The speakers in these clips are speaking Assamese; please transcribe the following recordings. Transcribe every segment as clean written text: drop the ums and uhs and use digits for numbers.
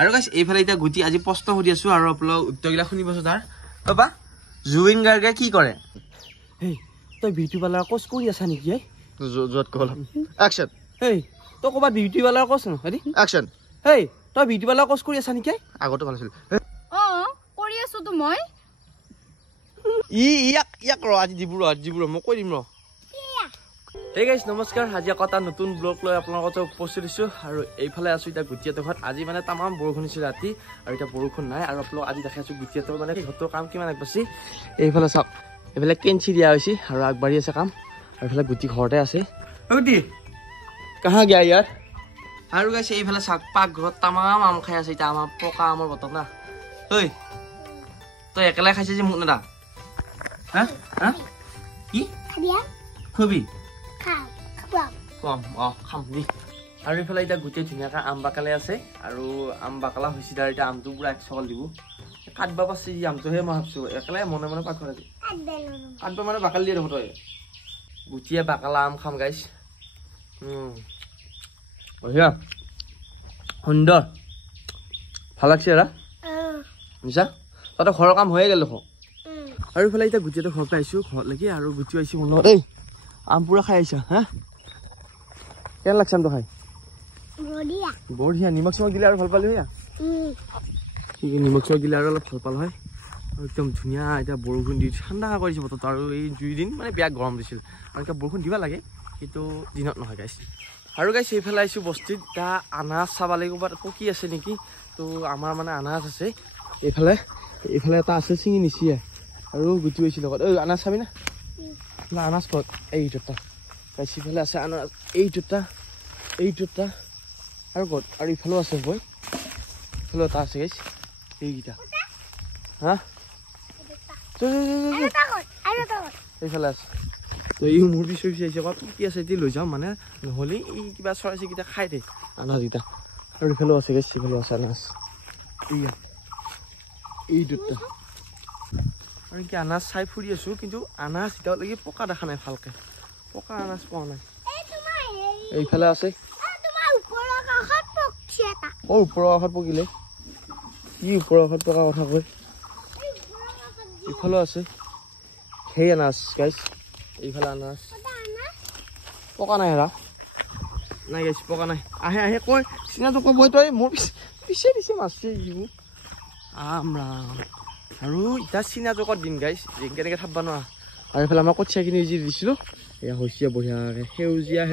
আৰু গাইছ এইফালে এতিয়া গুটি আজি প্ৰশ্ন সুধি আছো আৰু আপোনালোক উত্তৰগিলা শুনিবছো তাৰ বাবা জুবিন গাৰ্গে কি কৰে হেই তই বিউটি পাৰ্লাৰ কোৰ্স কৰি আছা নেকি যত কল একচন হেই তই কবা বিউটি পাৰ্লাৰ কোৰ্স ন হেৰি একচন হেই তই বিউটি পাৰ্লাৰ কোৰ্স কৰি আছা নেকি আগতে ভাল আছিল কৰি আছো তো মই ইয়াক ৰ আজি জিবুৰ মই কৈ দিম ৰ Hey guys, নমস্কাৰ আজি এটা নতুন ব্লগ লৈ আপোনালোকৰ উপস্থিত হৈছো আৰু এইফালে আছো এটা গুটিয়াতৰ ঘৰত আজি মানে তামাম বৰষুণ হৈছে ৰাতি আৰু এটা বৰষুণ নাই আৰু আপোনালোক আজি দেখাইছো গুটিয়াতৰ মানে ঘৰটোৰ কাম কিমান আগবাছি এইফালে চাওক এইফালে কেঞ্চি দিয়া হৈছে আৰু আগবাঢ়ি আছে কাম আৰু এইফালে গুটি ঘৰতে আছে গুটি কাহা গয়া ইয়াৰ আৰু গাইছ এইফালে চাওক পাক ঘৰত তামাম আম খাই আছে এটা আমাৰ পকা আমৰ বতক না ঐ তই একেলাই খাইছে যে মোক না হা হা কি খাবিয়া খুবি খাম খাম দি আৰু এইফালে এতিয়া গোটেই ধুনীয়াকৈ আম বাকালে আছে আৰু আম বাকালা হৈছে তাৰ এতিয়া আমটো পুৰা 1 চকল দিব কাটবা পাছে যি আমটোহে মই ভাবছো একেলাই মনে মনে পাক কৰি কাটবা মানে বাকাল দিয়ে দেখো তই গুটিয়ে বাকালা আম খাম গাইছ বঢ়িয়া সুন্দৰ ভাল লাগছে ৰা নিছা তই ঘৰৰ কাম হৈয়ে গেল দেখো আৰু এইফালে এতিয়া গুটিটো ঘৰ পাইছো ঘৰত লাগি আৰু গুটি আহিছো মোৰ লগত আম পুৰা খাই আহিছা হা কেন লাগছে আমটো খাই বঢ়িয়া নিমখ চিমখ দিলে আৰু ভাল পালি হয় নিমখ চিমখ দিলে আৰু অলপ ভাল পাল হয় একদম ধুনীয়া এতিয়া বৰষুণ দি ঠাণ্ডা কৰিছে বতৰটো আৰু এই 2 দিন মানে বেয়া গৰম দিছিল আৰু এতিয়া বৰষুণ দিবা লাগে কিন্তু দিনত নহয় গাইছ আৰু গাইছ এইফালে আহিছো বস্তিত এটা আনাজ চাব লাগিব বাট পকি আছে নেকি তো আমাৰ মানে আনাজ আছে এইফালে এটা আছে চিঙি নিচিয়ে আৰু গুটি হৈছে লগত আনাজ চাবি না আনাজ কত এই দুটা গাইছ ইফালে আছে আনাজ এই দুটা আৰু কত আৰু ইফালেও আছে বই ইফালেও এটা আছে গাইছ এইকেইটা হা এইফালে আছে তো এই মোৰ পিছ আহিছে কি আছে এতিয়া লৈ যাম মানে নহ'লে এই কিবা চৰাই চিকিটা খাই দে আনাজকেইটা আৰু ইফালেও আছে গাইছ ইফালেও আছে আনাজ এই দুটা আৰু কি আনাজ চাই ফুৰি আছো কিন্তু আনাজ এতিয়ালৈকে পকা দেখা নাই ভালকে পকা আনাজ পোৱা নাই এইফালে আছে ওপৰৰ আখত পকিলে কি ওপৰৰ আখত পকা কথা কয় ইফালেও আছে সেই আনাজ গাইছ এইফালে আনাজ পকা নাই হেৰা নাই গাইছ পকা নাই আহে কয় চিনাটো কবই তই মোৰ পিছে মাছছে আম ৰাম আৰু ইটা চিনা জগত দিন গাইছ কেনেকৈ থাকবা নোৱাৰা আৰু এইফালে আমাৰ কঠীয়াখিনি যি দিছিলোঁ এয়া হৈছে বঢ়িয়াকৈ সেউজীয়া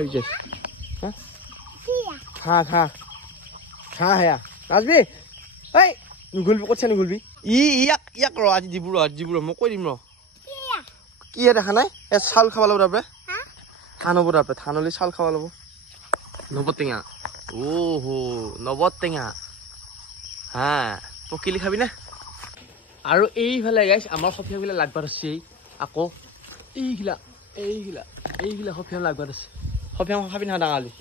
খা সেয়া নাচবি এই নুঘুলবি কঠীয়া নুঘুলবি ইয়াক ৰ আজি জিবুৰ মই কৈ দিম ৰ কি দেখা নাই চাউল খাব লাগিব তাৰপৰা ধান হ'ব তাৰপৰা ধানলৈ চাউল খাব লাগিব নবটেঙা নবটেঙা হা পকিলি খাবি না আৰু এইফালে গাইছ আমাৰ সফিয়াবিলাক লাগবাত আছে আকৌ এইগিলা সফিয়া লাগবাত আছে সফিয়া খাবি নহয় ডাঙালি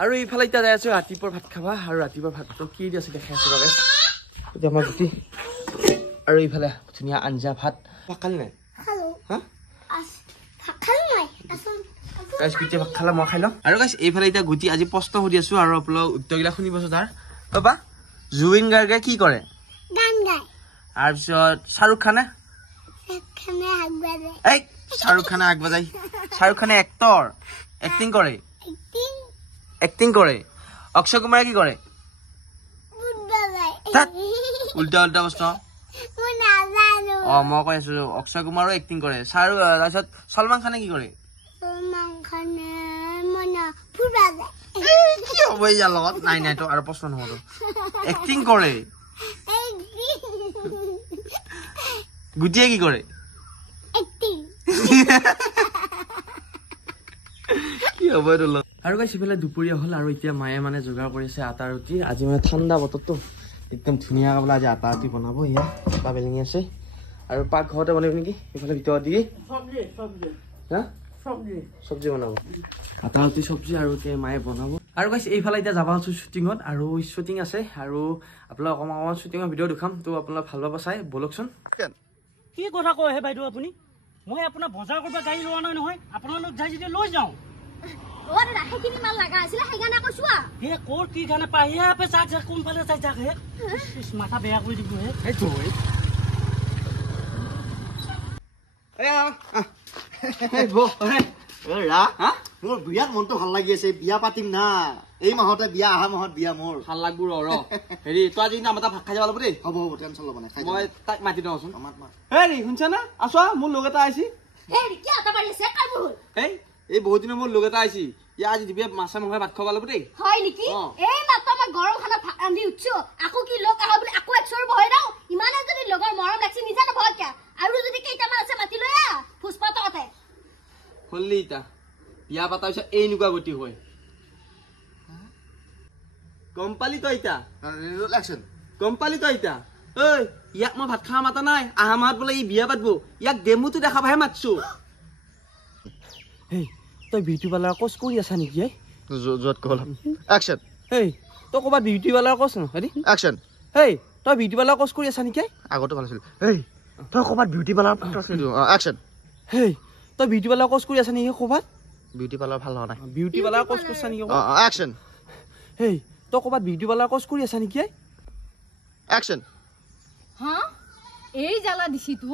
আৰু এইফালে এতিয়া যাই আছো ৰাতিপুৱাৰ ভাত খাবা আৰু ৰাতিপুৱাৰ ভাতটো কি দি আছে দেখাই আছো গাইছ এতিয়া আমাৰ গুটি আৰু এইফালে ধুনীয়া আঞ্জা ভাত পাকালি নাই গাইছ গুটি ভাত খালে মই খাই লওঁ আৰু গাইছ এইফালে এতিয়া গুটি আজি প্ৰশ্ন সুধি আছো আৰু আপোনালোক উত্তৰগিলা শুনিবছো তাৰ বাবা জুবিন গাৰ্গে কি কৰে তাৰপিছত শাহৰুখ খানে আগবাজাই শাহৰুখ খানে এক্টিং কৰে অক্ষয় কুমাৰে কি কৰে উল্টা বস্তু মই কৈ আছো অক্ষয় কুমাৰো এক্টিং কৰে তাৰপিছত সলমান খানে কি কৰে কি হ'ব ইয়াৰ লগত নাই তো আৰু প্ৰশ্ন নহ'ব এক্টিং কৰে গুটিয়ে কি কৰে কি হ'ব এইটো আৰু গাইছ ইফালে দুপৰীয়া হ'ল আৰু এতিয়া মায়ে মানে যোগাৰ কৰিছে আটা ৰুটি আজি মানে ঠাণ্ডা বতৰটো একদম ধুনীয়াকৈ বোলে আজি আটা ৰুটি বনাব ইয়া বা বেলেঙি আছে আৰু পাক ঘৰতে বনাব নেকি ইফালে ভিতৰত দি চব্জি বনাব আটা ৰুটি চব্জি আৰু এতিয়া মায়ে বনাব আৰু গাইছ এইফালে এতিয়া যাব আছো শ্বুটিঙত আৰু শ্বুটিং আছে আৰু আপোনালোক অকণমান শ্বুটিঙৰ ভিডিঅ' দেখাম তো আপোনালোক ভাল পাব চাই বলকচোন কি কথা কয় হে বাইদেউ আপুনি মই আপোনাৰ বজাৰ কৰিব গাড়ী লোৱা নাই নহয় আপোনালোক যাই যদি লৈ যাওঁ অ দাদা সেইখিনি মাল লাগা আছিলে সেইকাৰণে কৈছো হে ক'ৰ কি কাৰণে পাহিয়া পে যাক কোনফালে যাই যাক হে মাথা বেয়া কৰি দিব হে এইটো মোৰ বিয়াত মনটো ভাল লাগি আছে বিয়া পাতিম না এই মাহতে বিয়া অহা মাহত বিয়া মোৰ ভাল লাগবোৰ হেৰি তই আজি আমাৰ ভাত খাই যাব লাগিব দেই হ'ব হ'ব টেনচন ল'ব নাই মই তাক মাতি দিওঁচোন হেৰি শুনছা না আছ মোৰ লগ এটা আহিছি হেৰি কি আটা পাৰি আছে কাই বহুল এই বহুত দিনৰ মোৰ লগ এটা আহিছি ইয়া আজি দিবি মাছে মাংস ভাত খাব লাগিব দেই হয় নেকি এই মাত্ৰ মই গৰম খানা ৰান্ধি উঠছো আকৌ কি লোক আহা বুলি আকৌ একশৰ বহাই দাও ইমানে যদি লগৰ মৰম লাগছি নিজা নভয় কিয়া আৰু যদি কেইটামান আছে মাতি লৈ আ ফুসপাততে হলি ইতা বিয়া পাতা পিছত এনেকুৱা গতি হয় গম পালি তই ইতা একচন গম পালি তই ইতা ঐ ইয়াক মই ভাত খাওয়া মাতা নাই আহা মাহত বোলে ই বিয়া পাতব ইয়াক ডেমোটো দেখাবাহে মাতছো হেই তই বিউটি পাৰ্লাৰ কোৰ্চ কৰি আছা নেকি য'ত কল একচন হেই তই ক'ৰবাত বিউটি পাৰ্লাৰ কোৰ্চ ন হেৰি একচন হেই তই বিউটি পাৰ্লাৰ কোৰ্চ কৰি আছা নেকি আগতে ভাল আছিল এই তই ক'ৰবাত বিউটি পাৰ্লাৰ একচন হেই তই বিউটি পাৰ্লাৰ কোৰ্চ কৰি আছা নেকি ক'ৰবাত বিউটি পাৰ্লাৰ ভাল হোৱা নাই বিউটি পাৰ্লাৰ কোৰ্চ কৰিছা নেকি একচন হেই তই ক'ৰবাত বিউটি পাৰ্লাৰ কোৰ্চ কৰি আছা নেকি একচন হা এই জ্বালা দিছি তো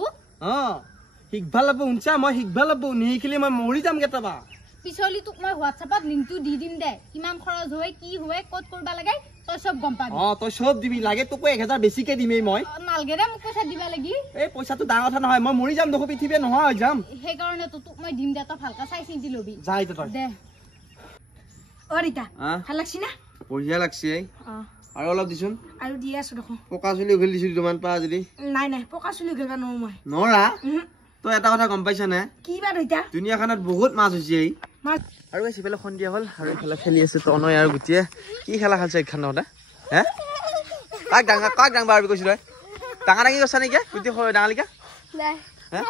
শিকভা ল'ব শুনছা মই শিকভা ল'ব নিশিকিলে মই মৰি যাম কেতিয়াবা পিছলি তোক মই হোৱাটছএপত লিংকটো দি দিম দে কিমান খৰচ হয় কি হয় ক'ত কৰবা লাগে তই সব গম পাবি তই চব দিবি লাগে তোক 1000 বেছিকে দিমেই মই নালগে দে মোক পইচা দিবা লাগি এই পইচাটো ডাঙৰ কথা নহয় মই মৰি যাম দেখো পৃথিৱীয়ে নহয় হৈ যাম সেইকাৰণে তো তোক মই দিম দে তই ভালকে চাই চিন্তি লবি যা এতিয়া তই দে অৰিতা ভাল লাগছি না বঢ়িয়া লাগছে আৰু অলপ দিছোন আৰু দি আছো দেখোন পকা চুলি উঘলি দিছো দুটামান পা যদি নাই নাই পকা চুলি গেবা নোৱাৰো মই নৰা তই এটা কথা গম পাইছা নে কি বা দইতা দুনিয়াখনত বহুত মাছ হৈছে এই মাছ আৰু সিফালে সন্ধিয়া হ'ল আৰু ইফালে খেলি আছে তনয় আৰু গুটিয়ে কি খেলা খেলছে এইখান নহতে হে কাক ডাঙৰ বাৰবি কৈছিলো ডাঙৰ ডাঙি কৈছা নেকি গুটি ডাঙালিকা হে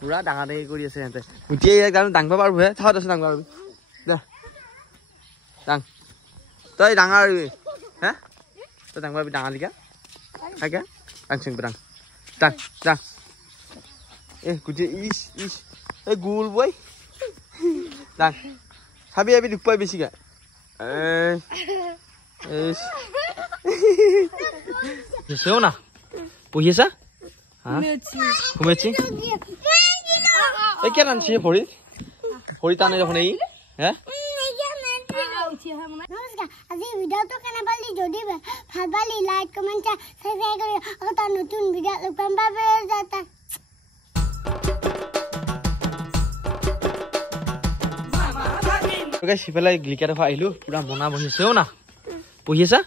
পুৰা ডাঙৰ ডাঙি কৰি আছে সিহঁতে গুটিয়ে গান ডাঙব পাৰবো হে থাও আছে ডাঙৰ পাৰবি দে ডাঙ তই ডাঙৰ হে তই ডাঙৰ পাৰবি ডাঙালিকা থাকে ডাঙ চিং ডাঙ ডাঙ ডাঙ গুটি ইস এই গোল বই ডাঙ চাবি আবি দুখ পাই বেছিকে সেও না পঢ়ি আছা ঘুমেছি এই কেন আনছি ভৰি টানে দেখোন এই হে নমস্কাৰ আজি ভিডিঅ'টো কেনে পালি যদি ভাল পালি লাইক কমেন্ট সাবস্ক্ৰাইব কৰি আকৌ তাৰ নতুন ভিডিঅ' লগ পাম বাই সিফালে গ্লিকা দেখুৱা আহিলো পুৰা মনা বহি আছেও না পঢ়ি আছা